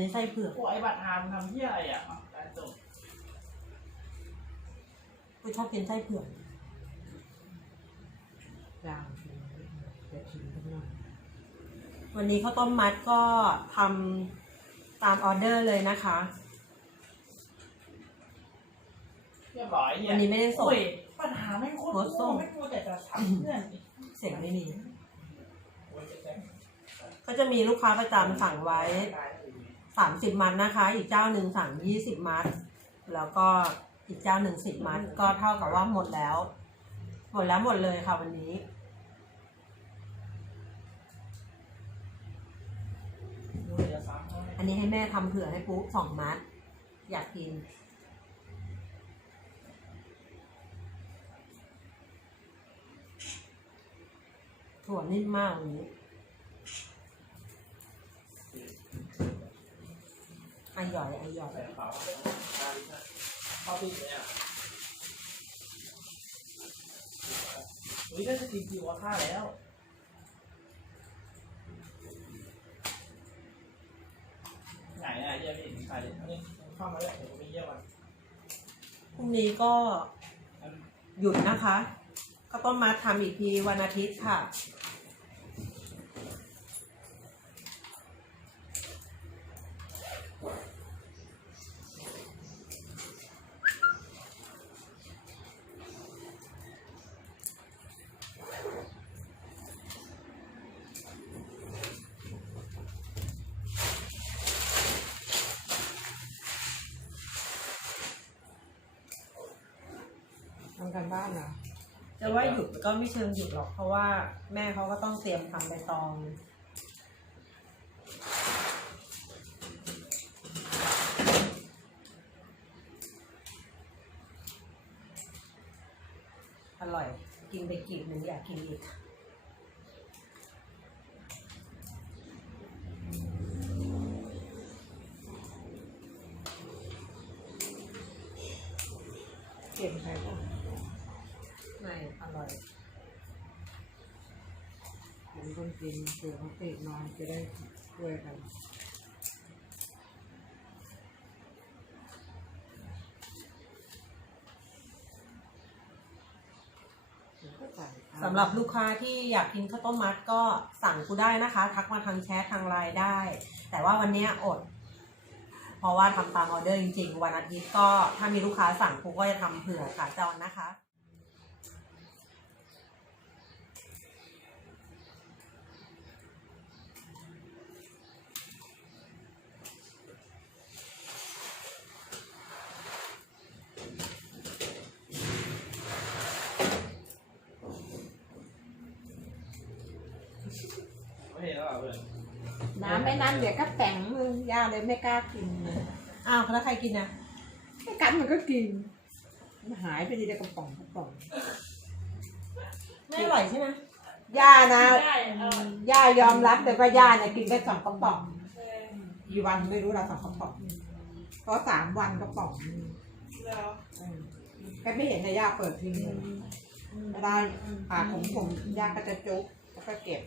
นี้ไส้เผือกพวกไอ้บัตรหามนทำเหี้ยอะไรอะอะการจบกูชอบกินไส้เผือกจางจะชิมสักหน่อยวันนี้ข้าวต้มมัดก็ทำตามออเดอร์เลยนะคะ เรียบร้อยเหี้ยวันนี้ไม่ได้ส่ง โอ้ยปัญหาแม่งโคตรโพสต์ส่โง่ง ไม่กลัวแต่จะทำเพื่อนอีกเสียงไม่มี โอ้ยจะแจ้งก็จะมีลูกค้าประจำสั่งไว้ สามสิบมัดนะคะ อีกเจ้าหนึ่งสั่งยี่สิบมัด แล้วก็อีกเจ้าหนึ่งสิบมัด ก็เท่ากับว่าหมดแล้ว หมดแล้วหมดเลยค่ะวันนี้ อันนี้ให้แม่ทำเผื่อให้ปุ๊สองมัด อยากกินถั่วนิ่มมากวันนี้อร่อย อร่ยใส่กระเป๋าเข้าที่เลยอะเฮ้ยได้สกินคิวว่าค่าแล้วไหนอะเยี่ยมไม่เห็นใครเลยนนี้เข้ามาแล้วผมไปเยี่ยมมันพรุ่งนี้ก็หยุดนะคะ ก็ต้องมาทำอีกทีวันอาทิตย์ค่ะำกันบ้านเหรอจะว่าหยุดก็ไม่เชิงหยุดหรอก เพราะว่าแม่เขาก็ต้องเตรียมทำใบตอง อร่อย กินไปกีบหนึ่งอยากกินอีกเก็บใครบ้าง ไม่อยผมต้องกินเผื่อเขาติดนอนจะได้ช่วยกันสำหรับลูกค้าที่อยากกินข้าวต้มมัดก็สั่งกูได้นะคะ ทักมาทางแชททางไลน์ได้ แต่ว่าวันนี้อด เพราะว่าทำตามออเดอร์จริงๆ วันอาทิตย์ก็ถ้ามีลูกค้าสั่งกูก็จะทำเผื่อค่ะจอนนะคะ ไม่เห็นแล้วเหรอเพื่อ นน้ำไม่นั้นเดี๋ยวก็แต่งมือย่าเลยไม่กล้ากินเลยอ้าวแล้วใครกินนะไม่กันมันก็กิน มันหายไปทีเดียวกระป๋องกระป๋องไม่อร่อยใช่ไหมย่านะได้เออย่ายอมรับแต่ว่าย่าเนี่ยกินแค่สองกระป๋องเออกี่วันไม่รู้เราสองกระป๋องเพราะสามวันกระป๋องนึงแล้วเออแค่ไม่เห็นในย่าเปิดทิ้งเลยเวลาปากผมผมย่าก็จะจุกแล้วก็เก็บ